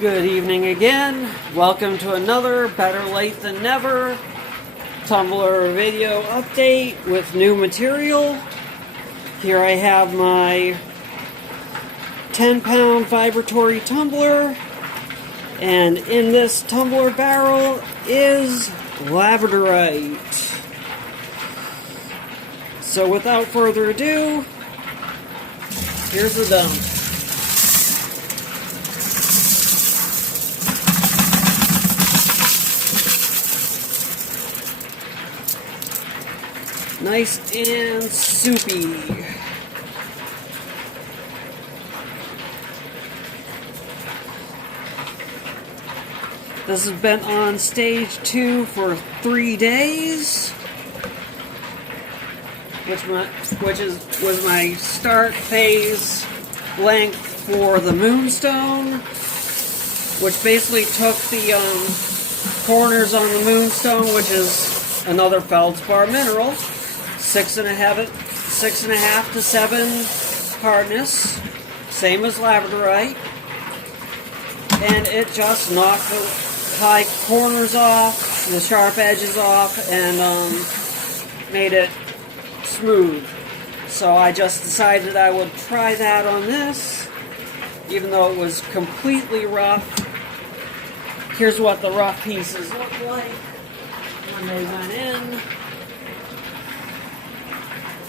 Good evening again. Welcome to another Better Late Than Never tumbler video update with new material. Here I have my 10-pound vibratory tumbler, and in this tumbler barrel is Labradorite. So without further ado, here's the dump. Nice and soupy. This has been on stage 2 for 3 days, which was my start phase length for the moonstone, which basically took the corners on the moonstone, which is another feldspar mineral. 6.5 to 7 hardness, same as Labradorite, and it just knocked the high corners off, the sharp edges off, and made it smooth. So I just decided I would try that on this, even though it was completely rough. Here's what the rough pieces look like when they went in.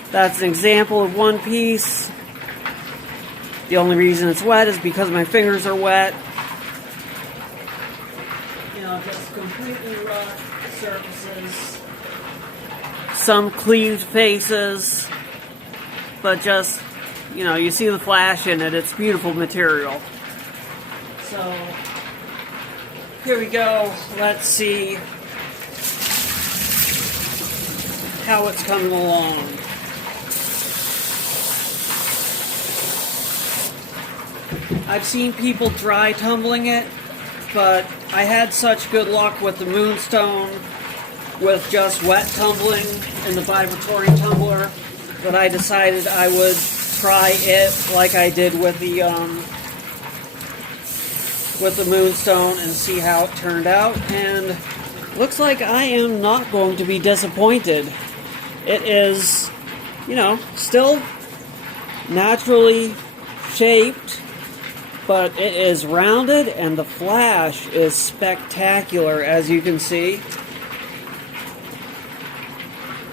That's an example of one piece. The only reason it's wet is because my fingers are wet. You know, just completely rough surfaces. Some cleaved faces. But just, you know, you see the flash in it. It's beautiful material. So, here we go. Let's see how it's coming along. I've seen people dry tumbling it, but I had such good luck with the moonstone with just wet tumbling in the vibratory tumbler that I decided I would try it like I did with the moonstone and see how it turned out, and looks like I am not going to be disappointed. It is, you know, still naturally shaped, but it is rounded, and the flash is spectacular, as you can see.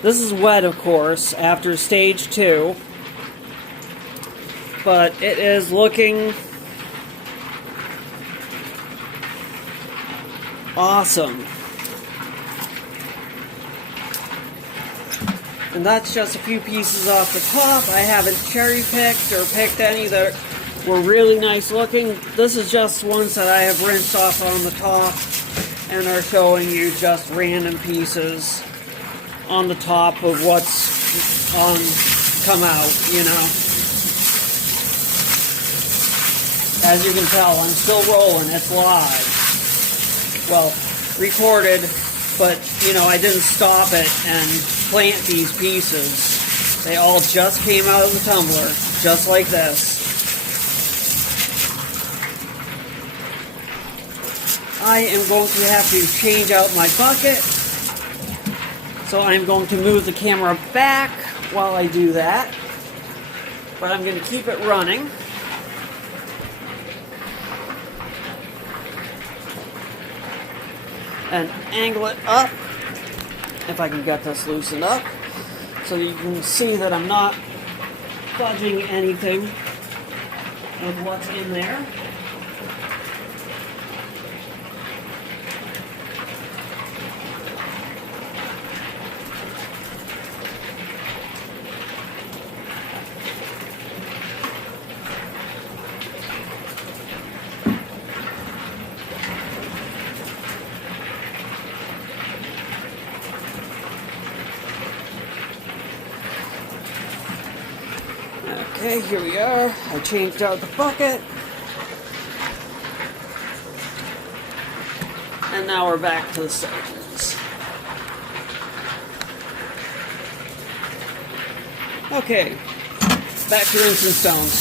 This is wet, of course, after stage 2, but it is looking awesome. And that's just a few pieces off the top. I haven't cherry-picked or picked any that were really nice looking. This is just ones that I have rinsed off on the top and are showing you just random pieces on the top of what's come out, you know. As you can tell, I'm still rolling. It's live. Well, recorded, but, you know, I didn't stop it and plant these pieces. They all just came out of the tumbler, just like this. I am going to have to change out my bucket, so I'm going to move the camera back while I do that, but I'm going to keep it running. And angle it up, if I can get this loosened up, so you can see that I'm not fudging anything with what's in there. Okay, here we are. I changed out the bucket. And now we're back to the sections. Okay, back to rinsing stones.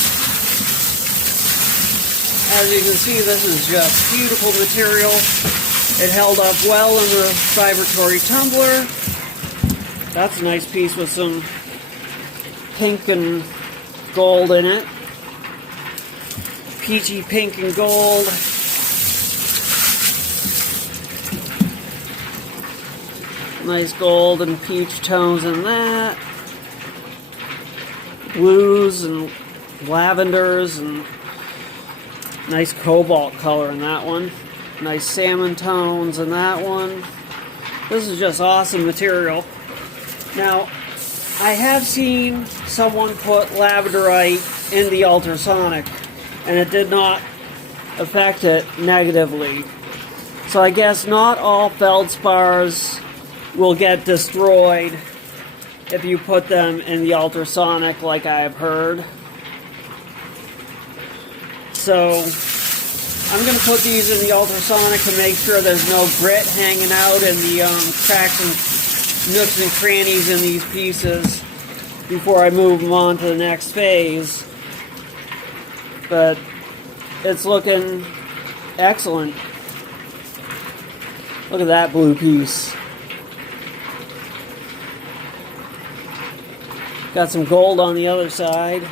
As you can see, this is just beautiful material. It held up well in the Vibratory Tumbler. That's a nice piece with some pink and gold in it. Peachy pink and gold. Nice gold and peach tones in that. Blues and lavenders and nice cobalt color in that one. Nice salmon tones in that one. This is just awesome material. Now, I have seen someone put Labradorite in the ultrasonic, and it did not affect it negatively. So I guess not all feldspars will get destroyed if you put them in the ultrasonic, like I have heard. So I'm going to put these in the ultrasonic to make sure there's no grit hanging out in the cracks and nooks and crannies in these pieces before I move them on to the next phase. But it's looking excellent. Look at that blue piece. Got some gold on the other side.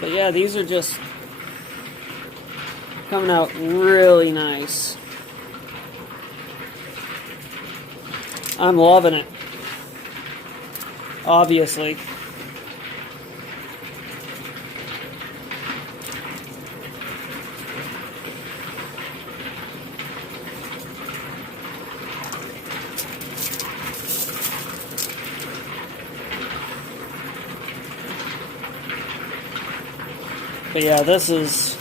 But yeah, these are just coming out really nice. I'm loving it. Obviously. But yeah, this is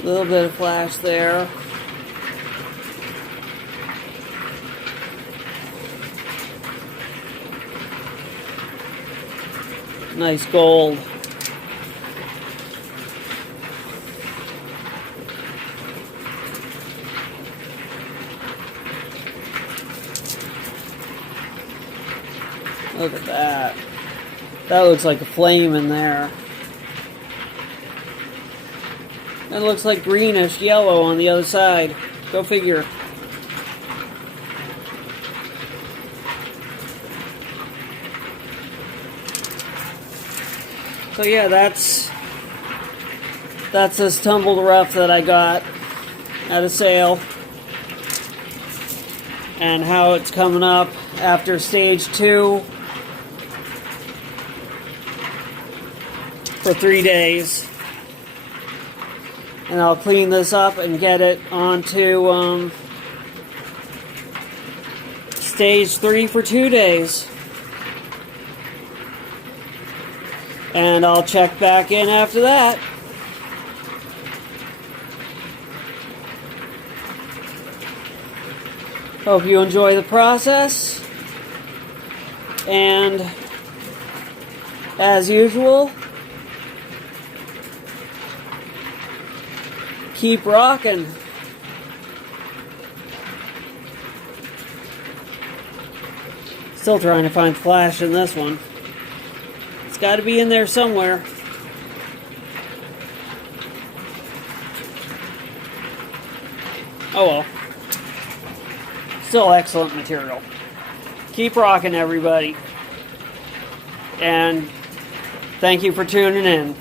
a little bit of flash there. Nice gold. Look at that. That looks like a flame in there. That looks like greenish yellow on the other side. Go figure. So yeah, that's this tumbled rough that I got at a sale, and how it's coming up after stage 2 for 3 days. And I'll clean this up and get it onto stage 3 for 2 days. And I'll check back in after that. Hope you enjoy the process. And as usual, keep rocking. Still trying to find flash in this one. It's got to be in there somewhere. Oh well. Still excellent material. Keep rocking, everybody. And thank you for tuning in.